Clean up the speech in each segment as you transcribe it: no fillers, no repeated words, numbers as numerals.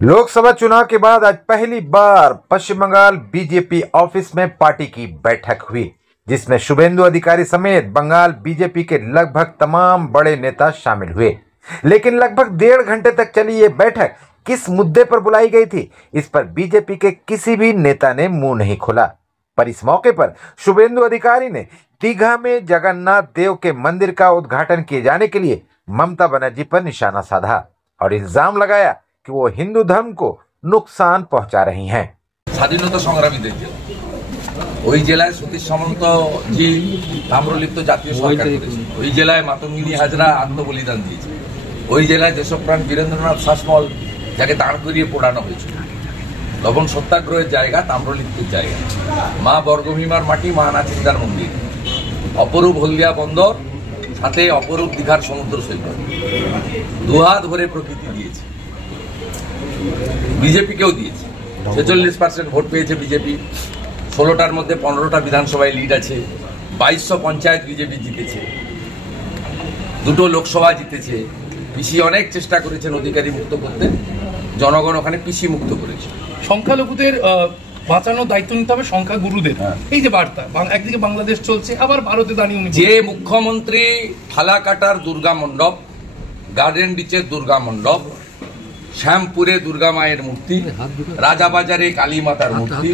लोकसभा चुनाव के बाद आज पहली बार पश्चिम बंगाल बीजेपी ऑफिस में पार्टी की बैठक हुई, जिसमें शुभेंदु अधिकारी समेत बंगाल बीजेपी के लगभग तमाम बड़े नेता शामिल हुए। लेकिन लगभग 1.5 घंटे तक चली ये बैठक किस मुद्दे पर बुलाई गई थी, इस पर बीजेपी के किसी भी नेता ने मुंह नहीं खोला। पर इस मौके पर शुभेंदु अधिकारी ने दीघा में जगन्नाथ देव के मंदिर का उद्घाटन किए जाने के लिए ममता बनर्जी पर निशाना साधा और इल्जाम लगाया कि वो हिंदू धर्म को नुकसान पहुंचा रही हैं। স্বাধীনতা সংগ্রামীদের জেলা, ওই জেলায় সতীশ সামন্ত জি তাম্রলিপ্ত জাতীয় সরকার করেছে, ওই জেলায় মাতঙ্গিনী হাজরা আত্মবলিদান দিয়েছে, ওই জেলায় দেশপ্রাণ বীরেন্দ্রনাথ শাসমল যাকে দাঁড় করিয়ে পোড়ানো হয়েছিল। লবণ সত্যাগ্রহের জায়গা, তাম্রলিপ্তের জায়গা, মা বর্গভীমার মাটি, মা নাচিন্দার মন্দির, অপরূপ হলদিয়া বন্দর, সাথে অপরূপ দীঘার সমুদ্র সৈকত, দুহাত ভরে প্রকৃতি দিয়েছে, বিজেপিকেও দিয়েছে। 46% ভোট পেয়েছে বিজেপি, 16টার মধ্যে 15টা বিধানসভায় লিড আছে, 2200 পঞ্চায়েত বিজেপি জিতেছে, 2টো লোকসভা জিতেছে। পিসি অনেক চেষ্টা করেছেন অধিকারী মুক্ত করতে, জনগণ ওখানে পিসি মুক্ত করেছে। সংখ্যালঘুদের বাঁচানোর দায়িত্ব নিতে হবে সংখ্যাগুরুদের, এই যে বার্তা, একদিকে বাংলাদেশ চলছে, আবার ভারতে দাঁড়িয়ে যে মুখ্যমন্ত্রী ফালাকাটার দুর্গা মণ্ডপ, গার্ডেন রিচের দুর্গা মণ্ডপ, শ্যামপুরে দুর্গা মায়ের মূর্তি, রাজাবাজারে কালী মাতার মূর্তি,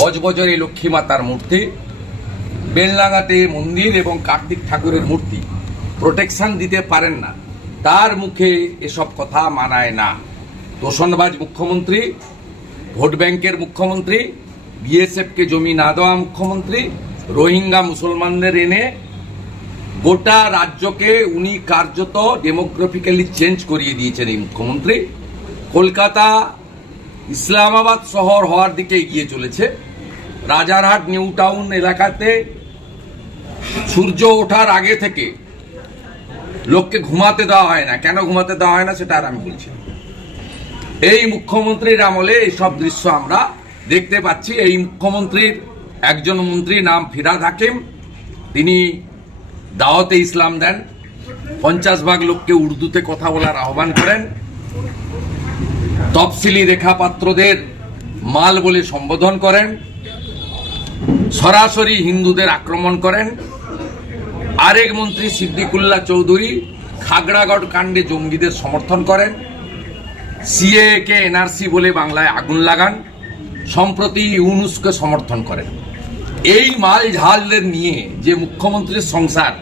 বজবজরে লক্ষ্মী মাতার মূর্তি, বেলডাঙ্গাতে মন্দির এবং কার্তিক ঠাকুরের মূর্তি প্রোটেকশন দিতে পারেন না, তার মুখে এসব কথা মানায় না। তোষণবাজ মুখ্যমন্ত্রী, ভোট ব্যাংকের মুখ্যমন্ত্রী, বিএসএফকে জমি না দেওয়া মুখ্যমন্ত্রী, রোহিঙ্গা মুসলমানদের এনে গোটা রাজ্যকে উনি কার্যত ডেমোগ্রাফিক্যালি চেঞ্জ করিয়ে দিয়েছেন এই মুখ্যমন্ত্রী। কলকাতা ইসলামাবাদ শহর হওয়ার দিকে এগিয়ে চলেছে। রাজারহাট নিউ টাউন এলাকাতে সূর্য ওঠার আগে থেকে লোককে ঘুমাতে দেওয়া হয় না। কেন ঘুমাতে দেওয়া হয় না সেটা আর আমি বলছি। এই মুখ্যমন্ত্রীর আমলে এইসব দৃশ্য আমরা দেখতে পাচ্ছি। এই মুখ্যমন্ত্রীর একজন মন্ত্রী নাম ফিরাদ হাকিম, তিনি দাওয়াতে ইসলাম দেন, 50 ভাগ লোককে উর্দুতে কথা বলার আহ্বান করেন, তফসিলি রেখাপাত্রদের মাল বলে সম্বোধন করেন, সরাসরি হিন্দুদের আক্রমণ করেন। আরেক মন্ত্রী সিদ্দিকুল্লাহ চৌধুরী খাগড়াগড় কাণ্ডে জঙ্গিদের সমর্থন করেন, সিএ কে এনআরসি বলে বাংলায় আগুন লাগান, সম্প্রতি ইউনুসকে সমর্থন করেন। এই মাল ঝালদের নিয়ে যে মুখ্যমন্ত্রীর সংসার,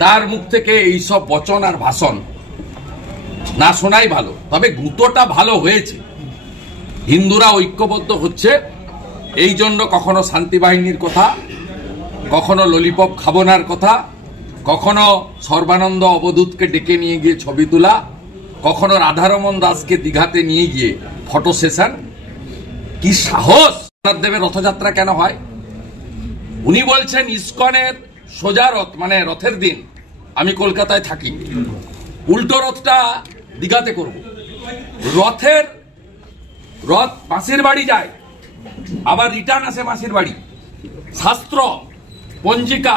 তার মুখ থেকে এইসব বচন আর ভাষণ না শোনাই ভালো। তবে গুঁতোটা ভালো হয়েছে, হিন্দুরা ঐক্যবদ্ধ হচ্ছে। এই জন্য কখনো শান্তি বাহিনীর কথা, কখনো ললিপপ খাবনার কথা, কখনো সর্বানন্দ অবধূতকে ডেকে নিয়ে গিয়ে ছবি তোলা, কখনো রাধারমন দাসকে দীঘাতে নিয়ে গিয়ে ফটো সেশন। কি সাহস! দেবের রথযাত্রা কেন হয়? উনি বলছেন ইসকনের সোজা রথ, মানে রথের দিন আমি কলকাতায় থাকি, উল্টো রথটা দীঘাতে করব। রথ মাসির বাড়ি যায়, আবার রিটার্ন আসে মাসির বাড়ি। শাস্ত্র, পঞ্জিকা,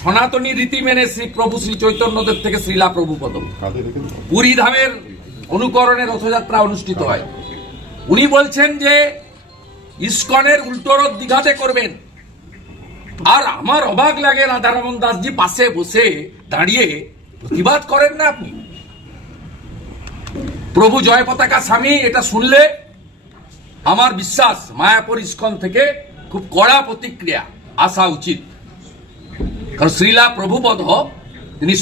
সনাতনী রীতি মেনে শ্রী প্রভু শ্রী চৈতন্যদেব থেকে শ্রীলা প্রভুপদ পুরী ধামের অনুকরণে রথযাত্রা অনুষ্ঠিত হয়। উনি বলছেন যে ইসকনের উল্টো রথ দীঘাতে করবেন। আর আমার অবাক লাগে রাধারমন দাসজি পাশে বসে দাঁড়িয়ে প্রতিবাদ করেন না। আপনি প্রভু জয় পতাকা স্বামী এটা শুনলে আমার বিশ্বাস মায়াপুর ইস্কন থেকে খুব কড়া প্রতিক্রিয়া আসা উচিত। কারণ শ্রীলা প্রভুপদ তিনি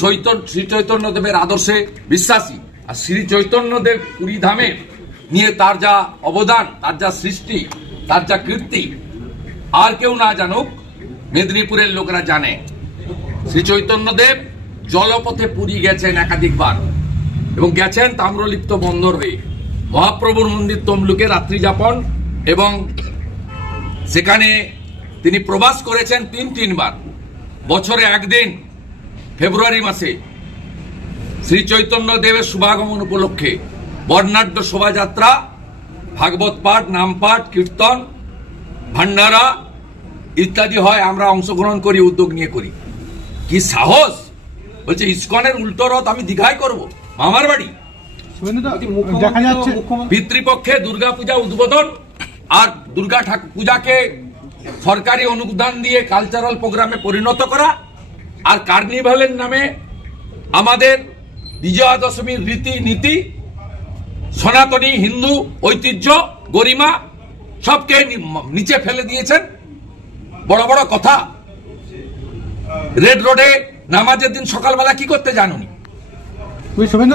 শ্রী চৈতন্যদেবের আদর্শে বিশ্বাসী, আর শ্রী চৈতন্যদেব পুরী ধামের নিয়ে তার যা অবদান, তার যা সৃষ্টি, তার যা কীর্তি, আর কেউ না জানুক, মেদিনীপুরের লোকরা জানে। শ্রী চৈতন্যদেব জলপথে পুরী গেছেন একাধিকবার এবং গেছেন তাম্রলিপ্ত বন্দর হয়ে। মহাপ্রভুর মন্দির তমলুকে রাত্রি যাপন এবং সেখানে তিনি প্রবাস করেছেন 3বার। বছরে একদিন ফেব্রুয়ারি মাসে শ্রী চৈতন্য দেবের শুভাগমন উপলক্ষে বর্ণাঢ্য শোভাযাত্রা, ভাগবত পাঠ, নাম পাঠ, কীর্তন, ভান্ডারা ইত্যাদি হয়। আমরা অংশগ্রহণ করি, উদ্যোগ নিয়ে করি। কি সাহস! বলছে ইসকনের উল্টো রথ আমি দীঘায় করব, মামার বাড়ি। দেখা যাচ্ছে পিতৃপক্ষে দুর্গাপূজা উদ্বোধন আর দুর্গা পূজাকে সরকারি অনুদান দিয়ে কালচারাল প্রোগ্রামে পরিণত করা আর কার্নিভালের নামে আমাদের বিজয়া দশমীর রীতি নীতি সনাতনী হিন্দু ঐতিহ্য গরিমা সবকে নিচে ফেলে দিয়েছেন। বড় বড় কথা। রেড রোডে নামাজের দিন সকালবেলা কি করতে জানুনি? শুভেন্দু